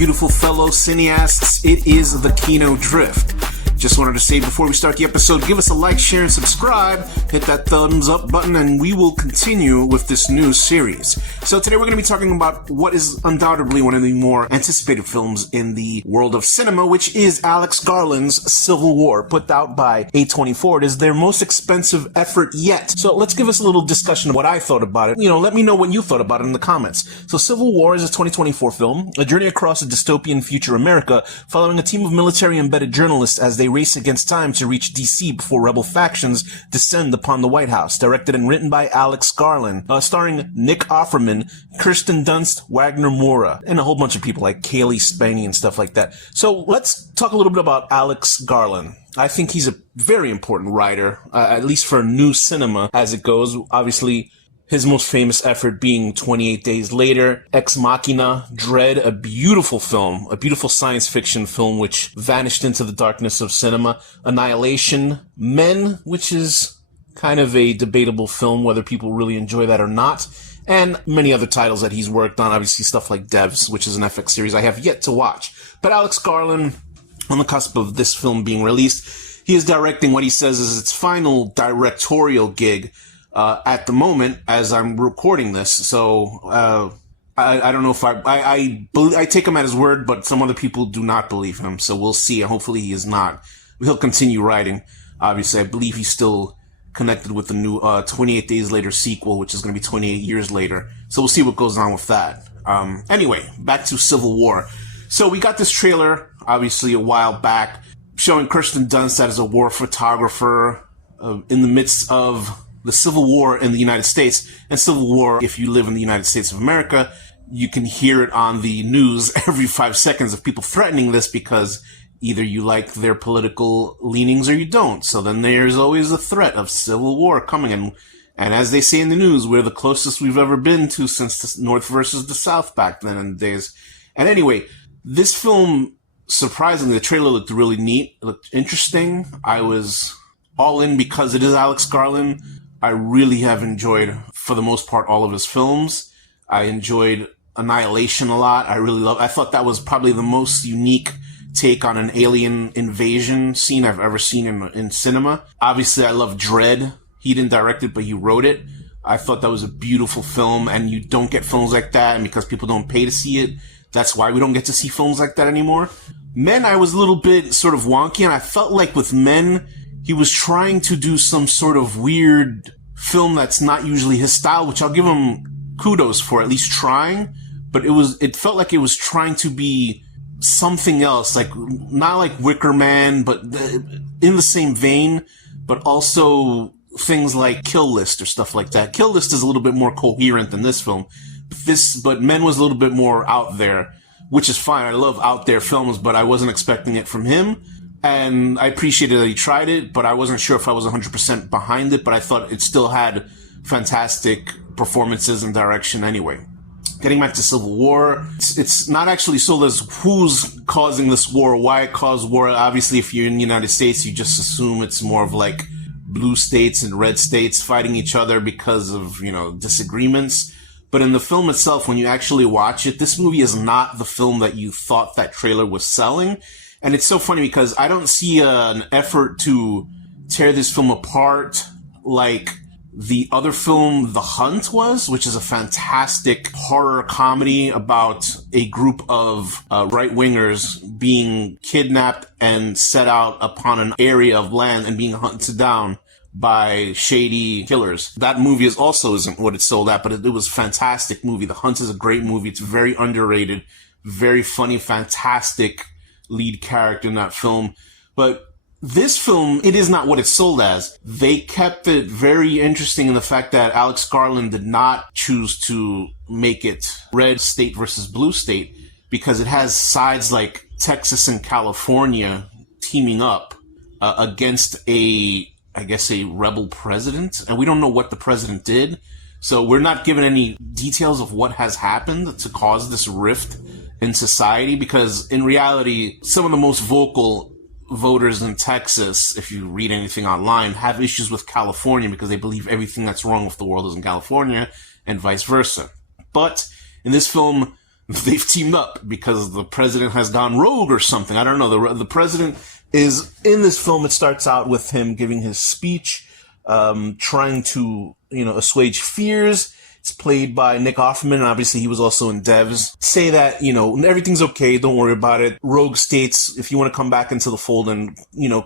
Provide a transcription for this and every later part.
beautiful fellow cineasts. It is the KINO Drift. Just wanted to say before we start the episode, give us a like, share, and subscribe. Hit that thumbs up button and we will continue with this new series. So today we're going to be talking about what is undoubtedly one of the more anticipated films in the world of cinema, which is Alex Garland's Civil War, put out by A24. It is their most expensive effort yet. So let's give us a little discussion of what I thought about it. Let me know what you thought about it in the comments. So Civil War is a 2024 film, a journey across a dystopian future America, following a team of military-embedded journalists as they race against time to reach DC before rebel factions descend upon the White House. Directed and written by Alex Garland, starring Nick Offerman, Kirsten Dunst, Wagner Moura, and a whole bunch of people like Kaylee Spaney and stuff like that. So let's talk a little bit about Alex Garland. I think he's a very important writer, at least for new cinema as it goes. Obviously, his most famous effort being 28 Days Later, Ex Machina, Dread, a beautiful film, a beautiful science fiction film which vanished into the darkness of cinema, Annihilation, Men, which is kind of a debatable film, whether people really enjoy that or not, and many other titles that he's worked on, obviously stuff like Devs, which is an FX series I have yet to watch. But Alex Garland, on the cusp of this film being released, he is directing what he says is its final directorial gig at the moment as I'm recording this. So I don't know if I take him at his word, but some other people do not believe him. So we'll see. Hopefully he is not. He'll continue writing. Obviously, I believe he's still connected with the new 28 Days Later sequel, which is going to be 28 years later. So we'll see what goes on with that. Anyway, back to Civil War. So we got this trailer, obviously, a while back, showing Kirsten Dunst as a war photographer in the midst of the Civil War in the United States. And Civil War, if you live in the United States of America, you can hear it on the news every 5 seconds of people threatening this because either you like their political leanings or you don't. So then there's always a threat of civil war coming. And as they say in the news, we're the closest we've ever been to since the North versus the South back then in the days. And anyway, this film, surprisingly, the trailer looked really neat. It looked interesting. I was all in because it is Alex Garland. I really have enjoyed, for the most part, all of his films. I enjoyed Annihilation a lot. I thought that was probably the most unique take on an alien invasion scene I've ever seen in cinema. Obviously, I love Dread. He didn't direct it, but he wrote it. I thought that was a beautiful film, and you don't get films like that, and because people don't pay to see it, that's why we don't get to see films like that anymore. Men, I was a little bit sort of wonky, and I felt like with Men, he was trying to do some sort of weird film that's not usually his style, which I'll give him kudos for at least trying, but it felt like it was trying to be something else, like not like Wicker Man, but in the same vein, but also things like Kill List or stuff like that. Kill List is a little bit more coherent than this film. But Men was a little bit more out there, which is fine. I love out there films, but I wasn't expecting it from him. And I appreciated that he tried it, but I wasn't sure if I was 100% behind it, but I thought it still had fantastic performances and direction anyway. Getting back to Civil War, it's not actually sold as who's causing this war, why it caused war. Obviously, if you're in the United States, you just assume it's more of like blue states and red states fighting each other because of, disagreements. But in the film itself, when you actually watch it, this movie is not the film that you thought that trailer was selling. And it's so funny because I don't see an effort to tear this film apart like the other film, The Hunt, was, which is a fantastic horror comedy about a group of right-wingers being kidnapped and set out upon an area of land and being hunted down by shady killers. That movie isn't what it's sold at, but it was a fantastic movie. The Hunt is a great movie. It's very underrated, very funny, fantastic lead character in that film. But this film, it is not what it's sold as. They kept it very interesting in the fact that Alex Garland did not choose to make it red state versus blue state because it has sides like Texas and California teaming up against a rebel president. And we don't know what the president did. So we're not given any details of what has happened to cause this rift in society, because in reality, some of the most vocal voters in Texas, if you read anything online, have issues with California because they believe everything that's wrong with the world is in California and vice versa. But in this film, they've teamed up because the president has gone rogue or something. I don't know. The president is in this film. It starts out with him giving his speech, trying to, assuage fears. It's played by Nick Offerman, and obviously he was also in Devs. Say that, everything's okay, don't worry about it. Rogue states, if you want to come back into the fold and,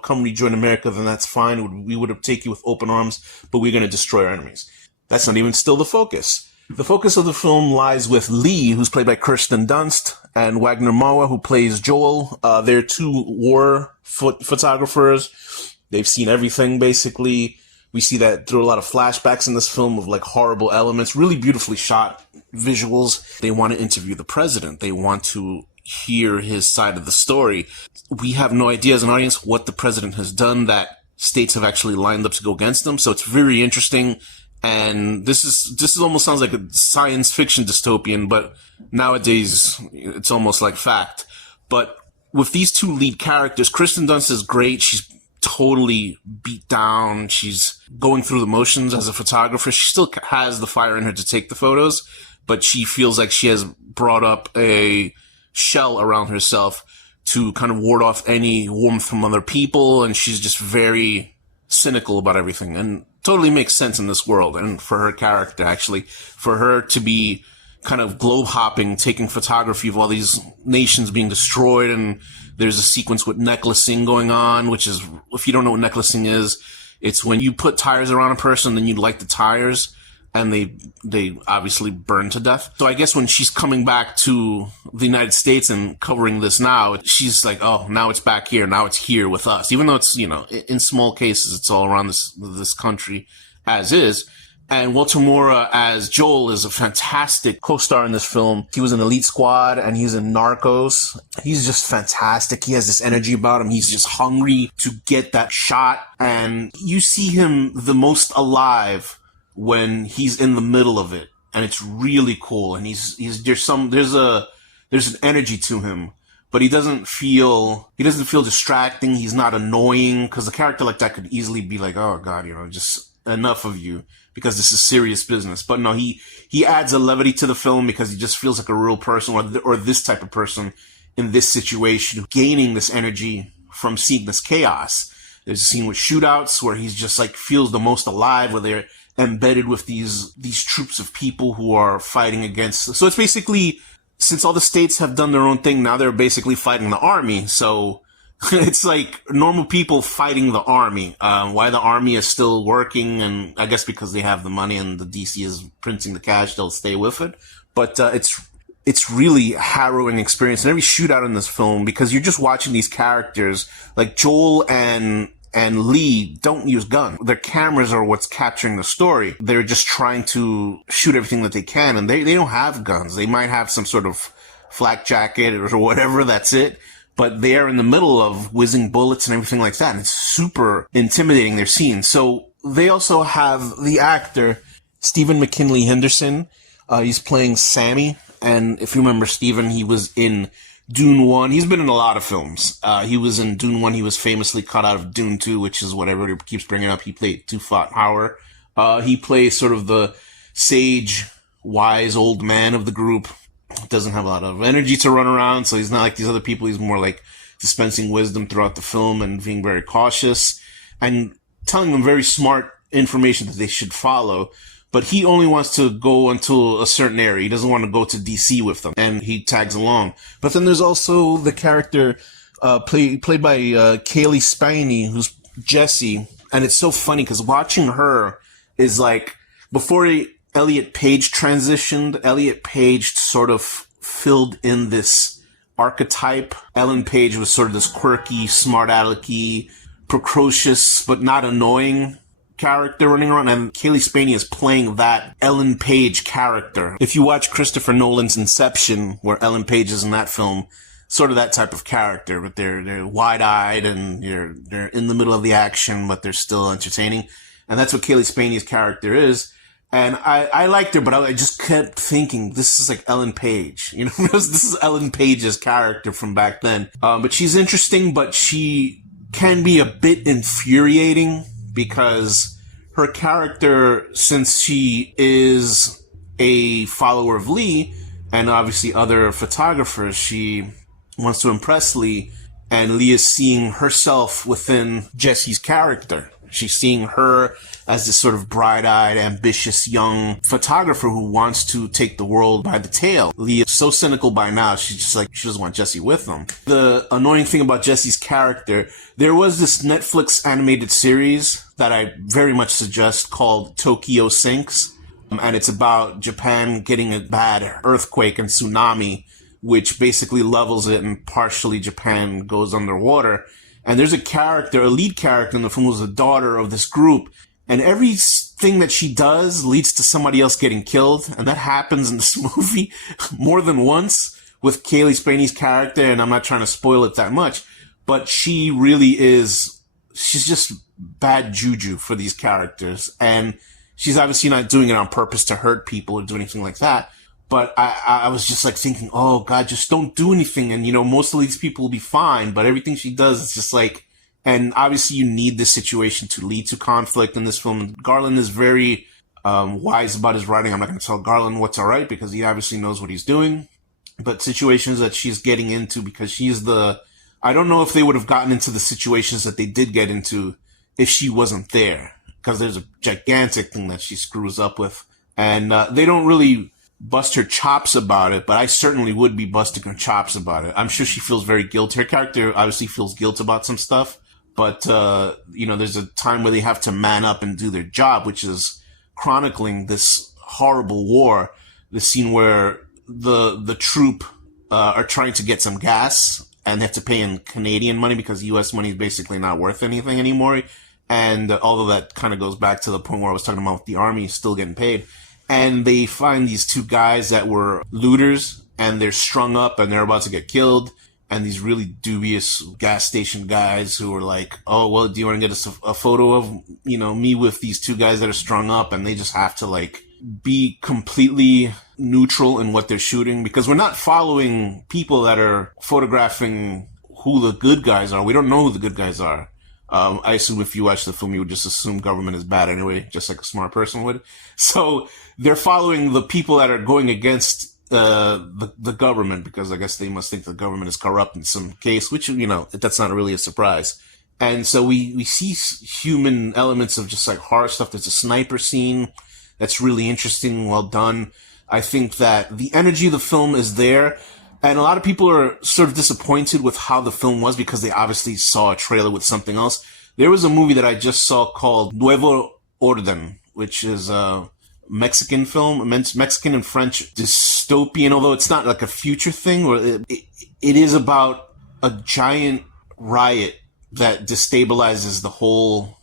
come rejoin America, then that's fine. We would take you with open arms, but we're going to destroy our enemies. That's not even still the focus. The focus of the film lies with Lee, who's played by Kirsten Dunst, and Wagner Mowa, who plays Joel. They're two war photographers. They've seen everything, basically. We see that through a lot of flashbacks in this film of horrible elements, really beautifully shot visuals. They want to interview the president. They want to hear his side of the story. We have no idea as an audience what the president has done that states have actually lined up to go against him. So it's very interesting. And this almost sounds like a science fiction dystopian, but nowadays it's almost like fact. But with these two lead characters, Kirsten Dunst is great. She's totally beat down. She's going through the motions as a photographer. She still has the fire in her to take the photos, but she feels like she has brought up a shell around herself to kind of ward off any warmth from other people, and she's just very cynical about everything, and totally makes sense in this world. And for her character, actually, for her to be kind of globe hopping, taking photography of all these nations being destroyed, and there's a sequence with necklacing going on, which is, if you don't know what necklacing is, it's when you put tires around a person, then you light the tires, and they obviously burn to death. So I guess when she's coming back to the United States and covering this now, she's like, oh, now it's back here, now it's here with us. Even though it's, in small cases, it's all around this country as is. And Walter Moura as Joel is a fantastic co-star in this film. He was in Elite Squad and he's in Narcos. He's just fantastic. He has this energy about him. He's just hungry to get that shot. And you see him the most alive when he's in the middle of it. And it's really cool. And there's an energy to him. But he doesn't feel distracting. He's not annoying. Cause a character like that could easily be like, oh God, just enough of you, because this is serious business. But no, he adds a levity to the film because he just feels like a real person, or this type of person in this situation, gaining this energy from seeing this chaos. There's a scene with shootouts where he's just feels the most alive, where they're embedded with these troops of people who are fighting against. So it's basically, since all the states have done their own thing, now they're basically fighting the army. So it's like normal people fighting the army. Why the army is still working, and I guess because they have the money and the DC is printing the cash, they'll stay with it. But it's really a harrowing experience. And every shootout in this film, because you're just watching these characters, like Joel and Lee don't use guns. Their cameras are what's capturing the story. They're just trying to shoot everything that they can, and they don't have guns. They might have some sort of flak jacket or whatever, that's it. But they are in the middle of whizzing bullets and everything like that. And it's super intimidating, their scenes. So they also have the actor, Stephen McKinley Henderson. He's playing Sammy. And if you remember Stephen, he was in Dune 1. He's been in a lot of films. He was in Dune 1. He was famously cut out of Dune 2, which is what everybody keeps bringing up. He played Tufat Hauer. He plays sort of the sage, wise old man of the group. Doesn't have a lot of energy to run around, so he's not like these other people. He's more like dispensing wisdom throughout the film and being very cautious and telling them very smart information that they should follow. But he only wants to go into a certain area. He doesn't want to go to DC with them, and he tags along. But then there's also the character played by Kaylee Spinney, who's Jessie. And it's so funny because watching her is like, before Elliot Page transitioned, Elliot Page sort of filled in this archetype. Ellen Page was sort of this quirky, smart alecky, precocious, but not annoying character running around, and Kaylee Spinney is playing that Ellen Page character. If you watch Christopher Nolan's Inception, where Ellen Page is in that film, sort of that type of character, but they're wide-eyed and they're in the middle of the action, but they're still entertaining. And that's what Kaylee Spinney's character is. And I liked her, but I just kept thinking, this is like Ellen Page. This is Ellen Page's character from back then. But she's interesting, but she can be a bit infuriating because her character, since she is a follower of Lee, and obviously other photographers. She wants to impress Lee, and Lee is seeing herself within Jesse's character. She's seeing her as this sort of bright-eyed, ambitious young photographer who wants to take the world by the tail. Lee is so cynical by now, she's just like, she doesn't want Jesse with them. The annoying thing about Jesse's character, there was this Netflix animated series that I very much suggest called Tokyo Sinks. And it's about Japan getting a bad earthquake and tsunami, which basically levels it and partially Japan goes underwater. And there's a lead character in the film who's the daughter of this group. And everything that she does leads to somebody else getting killed. And that happens in this movie more than once with Kaylee Spaney's character. And I'm not trying to spoil it that much, but she really is, she's just bad juju for these characters. And she's obviously not doing it on purpose to hurt people or do anything like that. But I was just like thinking, oh God, just don't do anything. And, you know, most of these people will be fine, but everything she does is just like, and obviously you need this situation to lead to conflict in this film. Garland is very wise about his writing. I'm not going to tell Garland what's all right because he obviously knows what he's doing. But situations that she's getting into, because she's I don't know if they would have gotten into the situations that they did get into if she wasn't there. Because there's a gigantic thing that she screws up with. And they don't really bust her chops about it, but I certainly would be busting her chops about it. I'm sure she feels very guilty. Her character obviously feels guilt about some stuff, but, you know, there's a time where they have to man up and do their job, which is chronicling this horrible war. The scene where the troop are trying to get some gas, and they have to pay in Canadian money because U.S. money is basically not worth anything anymore. And although that kind of goes back to the point where I was talking about with the army still getting paid. And they find these two guys that were looters, and they're strung up and they're about to get killed. And these really dubious gas station guys who are like, oh, well, do you want to get us a photo of, you know, me with these two guys that are strung up? And they just have to like be completely neutral in what they're shooting, because we're not following people that are photographing who the good guys are. We don't know who the good guys are. I assume if you watch the film, you would just assume government is bad anyway, just like a smart person would. So they're following the people that are going against the government, because I guess they must think the government is corrupt in some case, which, you know, that's not really a surprise. And so we see human elements of just like horror stuff. There's a sniper scene that's really interesting, well done. I think that the energy of the film is there. And a lot of people are sort of disappointed with how the film was because they obviously saw a trailer with something else. There was a movie that I just saw called Nuevo Orden, which is a Mexican film, Mexican and French dystopian, although it's not like a future thing. Or it is about a giant riot that destabilizes the whole,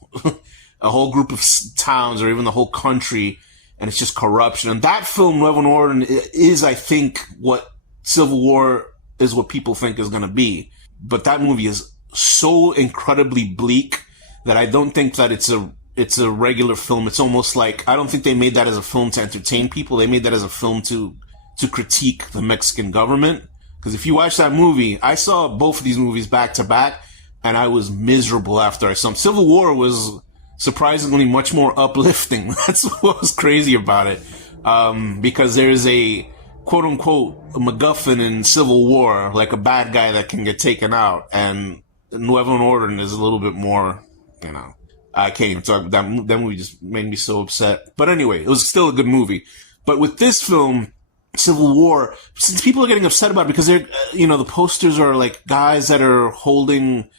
a whole group of towns or even the whole country, and it's just corruption. And that film, Nuevo Orden, is, I think, what Civil War is what people think is going to be. But that movie is so incredibly bleak that I don't think that it's a regular film. It's almost like, I don't think they made that as a film to entertain people. They made that as a film to critique the Mexican government. Because if you watch that movie, I saw both of these movies back to back, and I was miserable after I saw them. Civil War was surprisingly much more uplifting. That's what was crazy about it. Because there's a quote-unquote MacGuffin in Civil War, like a bad guy that can get taken out, and Nuevo Orden is a little bit more, you know, I can't even talk. That movie just made me so upset. But anyway, it was still a good movie. But with this film, Civil War, since people are getting upset about it because they're, you know, the posters are like guys that are holding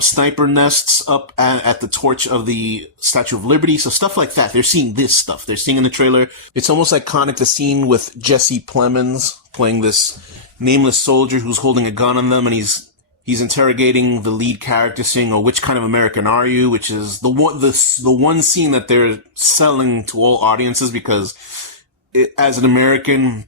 sniper nests up at the torch of the Statue of Liberty. So stuff like that. They're seeing this stuff. They're seeing in the trailer. It's almost iconic, the scene with Jesse Plemons playing this nameless soldier who's holding a gun on them, and he's interrogating the lead character, saying, "Oh, which kind of American are you?" Which is the one scene that they're selling to all audiences, because as an American,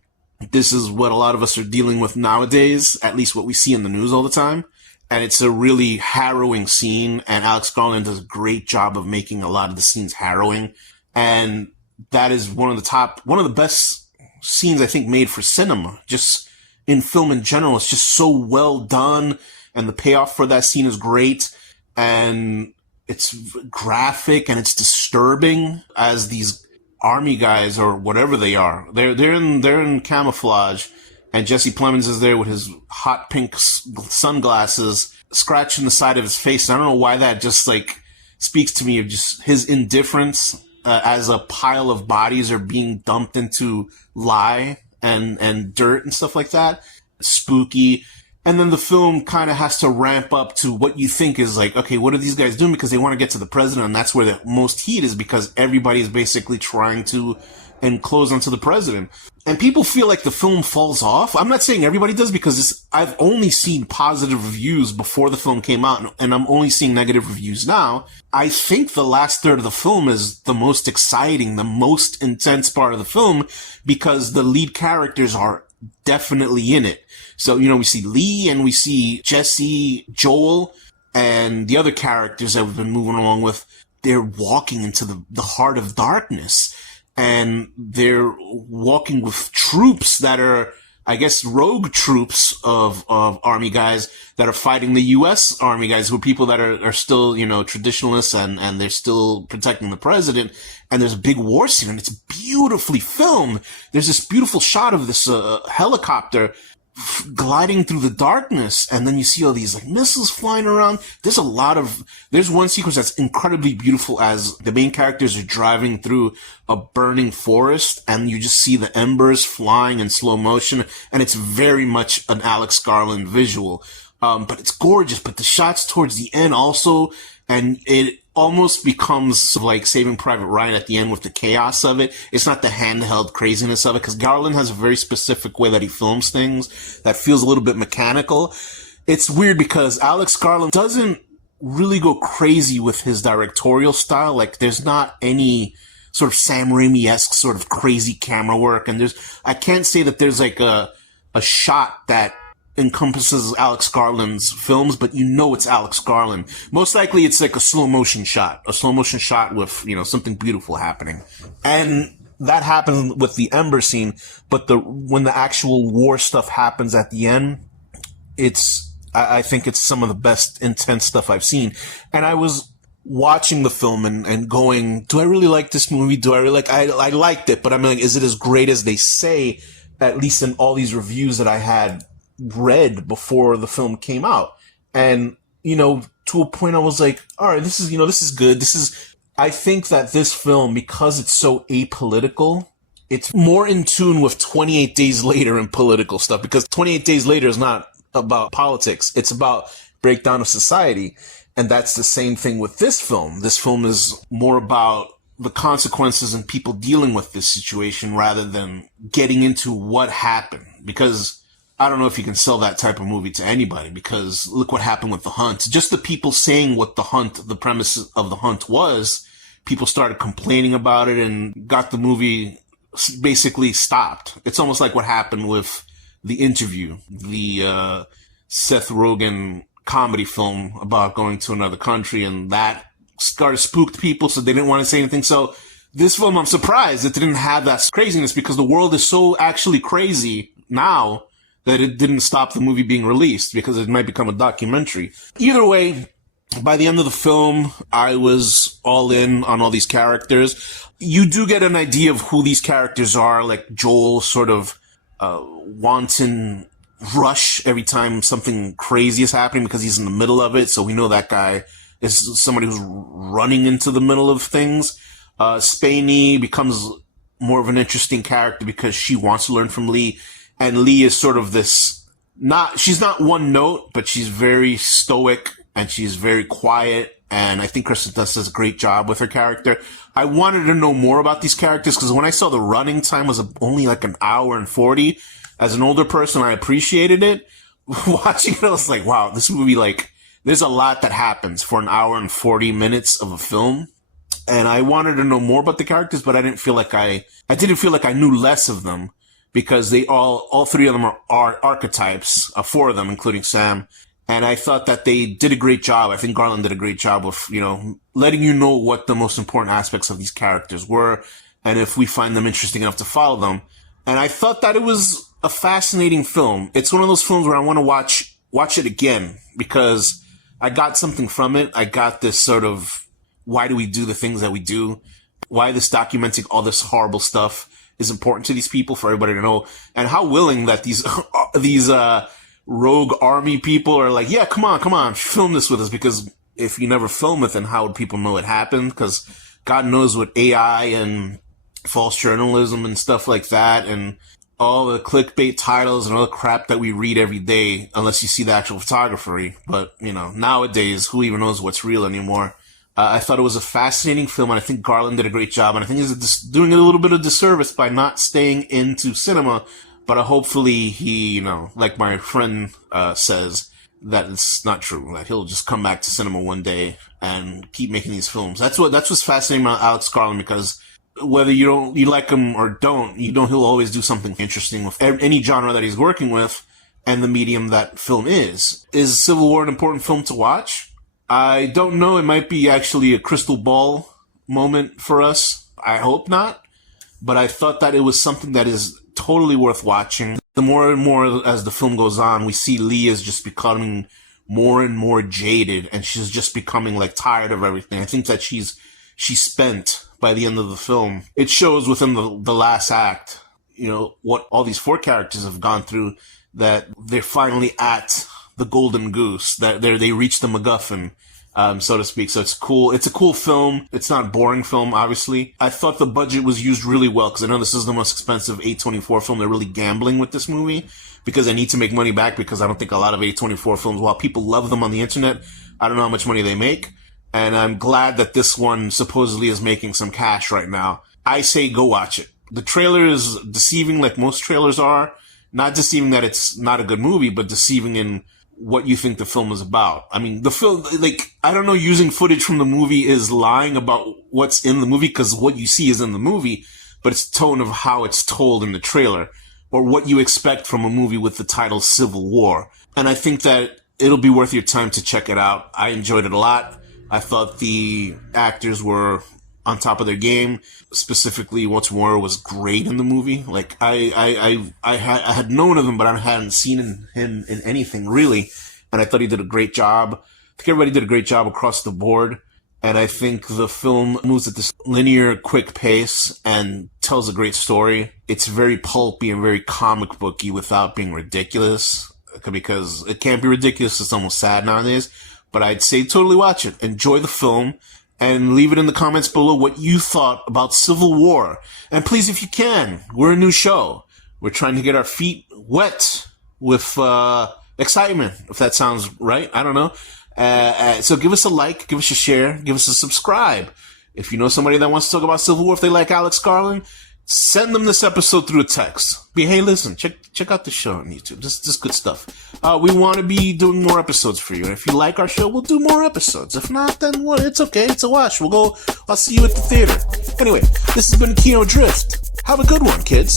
this is what a lot of us are dealing with nowadays, at least what we see in the news all the time. And it's a really harrowing scene, and Alex Garland does a great job of making a lot of the scenes harrowing. And that is one of the best scenes I think made for cinema, just in film in general. It's just so well done, and the payoff for that scene is great, and it's graphic and it's disturbing as these army guys, or whatever they are, they're in camouflage, And Jesse Plemons is there with his hot pink sunglasses, scratching the side of his face. And I don't know why that just like speaks to me of just his indifference as a pile of bodies are being dumped into lye and dirt and stuff like that. Spooky. And then the film kind of has to ramp up to what you think is like, okay, what are these guys doing? Because they want to get to the president, and that's where the most heat is, because everybody is basically trying to enclose onto the president. And people feel like the film falls off. I'm not saying everybody does, because I've only seen positive reviews before the film came out, and I'm only seeing negative reviews now. I think the last third of the film is the most exciting, the most intense part of the film, because the lead characters are definitely in it. So, we see Lee and we see Jesse, Joel, and the other characters that we've been moving along with. They're walking into the heart of darkness, and they're walking with troops that are, I guess, rogue troops of army guys that are fighting the U.S. army guys, who are people that are still, traditionalists, and they're still protecting the president. And there's a big war scene, and it's beautifully filmed. There's this beautiful shot of this helicopter gliding through the darkness, and then you see all these like missiles flying around. There's one sequence that's incredibly beautiful as the main characters are driving through a burning forest, and you just see the embers flying in slow motion, and it's very much an Alex Garland visual. But it's gorgeous. But the shots towards the end also, and it almost becomes like Saving Private Ryan at the end with the chaos of it. It's not the handheld craziness of it, because Garland has a very specific way that he films things that feels a little bit mechanical. It's weird because Alex Garland doesn't really go crazy with his directorial style. Like, there's not any sort of Sam Raimi-esque sort of crazy camera work, and I can't say that there's like a shot that encompasses Alex Garland's films, but it's Alex Garland. Most likely it's like a slow motion shot with, something beautiful happening. And that happens with the Ember scene, but when the actual war stuff happens at the end, I think it's some of the best intense stuff I've seen. And I was watching the film and going, do I really like this movie? I liked it, but I'm like, is it as great as they say, at least in all these reviews that I had read before the film came out? And, to a point I was like, all right, this is good. I think that this film, because it's so apolitical, it's more in tune with 28 Days Later and political stuff, because 28 Days Later is not about politics. It's about breakdown of society. And that's the same thing with this film. This film is more about the consequences and people dealing with this situation rather than getting into what happened. Because I don't know if you can sell that type of movie to anybody, because look what happened with The Hunt. Just the people saying what the premise of The Hunt was, people started complaining about it and got the movie basically stopped. It's almost like what happened with The Interview, the Seth Rogen comedy film about going to another country, and that started spooked people, so they didn't want to say anything. So this film, I'm surprised it didn't have that craziness, because the world is so actually crazy now that it didn't stop the movie being released, because it might become a documentary. Either way, by the end of the film, I was all in on all these characters. You do get an idea of who these characters are, like Joel, sort of wanton rush every time something crazy is happening, because he's in the middle of it, so we know that guy is somebody who's running into the middle of things. Spaney becomes more of an interesting character because she wants to learn from Lee. And Lee is sort of she's not one note, but she's very stoic and she's very quiet. And I think Kristen Dunst does a great job with her character. I wanted to know more about these characters, because when I saw the running time was only like an hour and 40, as an older person, I appreciated it. Watching it, I was like, wow, this movie, there's a lot that happens for an hour and 40 minutes of a film. And I wanted to know more about the characters, but I didn't feel like I knew less of them, because all three of them are archetypes, four of them, including Sam. And I thought that they did a great job. I think Garland did a great job of, letting you know what the most important aspects of these characters were, and if we find them interesting enough to follow them. And I thought that it was a fascinating film. It's one of those films where I want to watch it again, because I got something from it. I got this sort of, why do we do the things that we do? Why this documenting all this horrible stuff? is important to these people, for everybody to know, and how willing that these rogue army people are like, yeah, come on, film this with us, because if you never film it, then how would people know it happened? Because God knows what AI and false journalism and stuff like that, and all the clickbait titles and all the crap that we read every day, unless you see the actual photography. But, you know, nowadays, who even knows what's real anymore? I thought it was a fascinating film, and I think Garland did a great job, and I think he's doing it a little bit of disservice by not staying into cinema, but hopefully he, you know, like my friend says, that it's not true, that he'll just come back to cinema one day and keep making these films. That's what's fascinating about Alex Garland, because whether you like him or don't, he'll always do something interesting with any genre that he's working with and the medium that film is. Is Civil War an important film to watch? I don't know. It might be actually a crystal ball moment for us. I hope not. But I thought that it was something that is totally worth watching. The more and more as the film goes on, we see Lee is just becoming more and more jaded, and she's just becoming like tired of everything. I think that she's spent by the end of the film. It shows within the last act, you know, what all these 4 characters have gone through, that they're finally at the golden goose, that they reach the MacGuffin, so to speak. So it's cool. It's a cool film. It's not a boring film, obviously. I thought the budget was used really well, because I know this is the most expensive A24 film. They're really gambling with this movie because they need to make money back, because I don't think a lot of A24 films, while people love them on the internet, I don't know how much money they make. And I'm glad that this one supposedly is making some cash right now. I say go watch it. The trailer is deceiving, like most trailers are. Not deceiving that it's not a good movie, but deceiving in what you think the film is about. I mean, the film, like, I don't know, using footage from the movie is lying about what's in the movie, because what you see is in the movie, but it's the tone of how it's told in the trailer, or what you expect from a movie with the title Civil War. And I think that it'll be worth your time to check it out. I enjoyed it a lot. I thought the actors were on top of their game. Specifically, What's More was great in the movie. Like, I had known of him, but I hadn't seen him in anything, really. And I thought he did a great job. I think everybody did a great job across the board. And I think the film moves at this linear, quick pace and tells a great story. It's very pulpy and very comic booky without being ridiculous, because it can't be ridiculous. It's almost sad nowadays. But I'd say totally watch it. Enjoy the film. And leave it in the comments below what you thought about Civil War. And please, if you can, we're a new show. We're trying to get our feet wet with excitement, if that sounds right. I don't know. So give us a like, give us a share, give us a subscribe. If you know somebody that wants to talk about Civil War, if they like Alex Garland, send them this episode through a text. Be, hey, listen, check out the show on YouTube. Just good stuff. We want to be doing more episodes for you. And if you like our show, we'll do more episodes. If not, then what? It's okay. It's a wash. I'll see you at the theater. Anyway, this has been KINO Drift. Have a good one, kids.